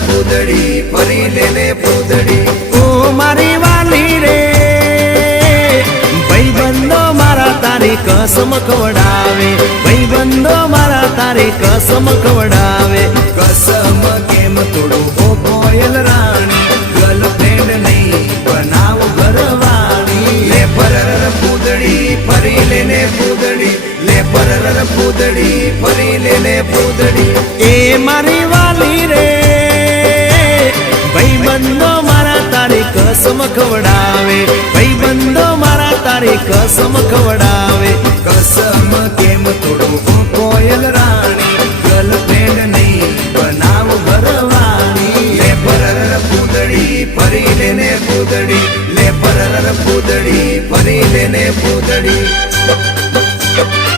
પૂદડી ફરી લેને પૂદડી ઓ મારી વાલી રે ભાઈબંધો મારા તારી કસમ ખવડાવે ભાઈબંધો મારા તારી કસમ ખવડાવે કસમ કેમ તોડું ઓ કોયલ રાણી ગર્લફ્રેન્ડ નહીં બનાવ ઘરવાળી લે પરર પૂદડી ફરી લેને પૂદડી લે પરર પૂદડી ફરી લેને પૂદડી એ મારી વાલી રે ભાઈબંધો મારા તારી કસમ ખવડાવે ભાઈબંધો મારા તારી કસમ ખવડાવે કસમ કેમ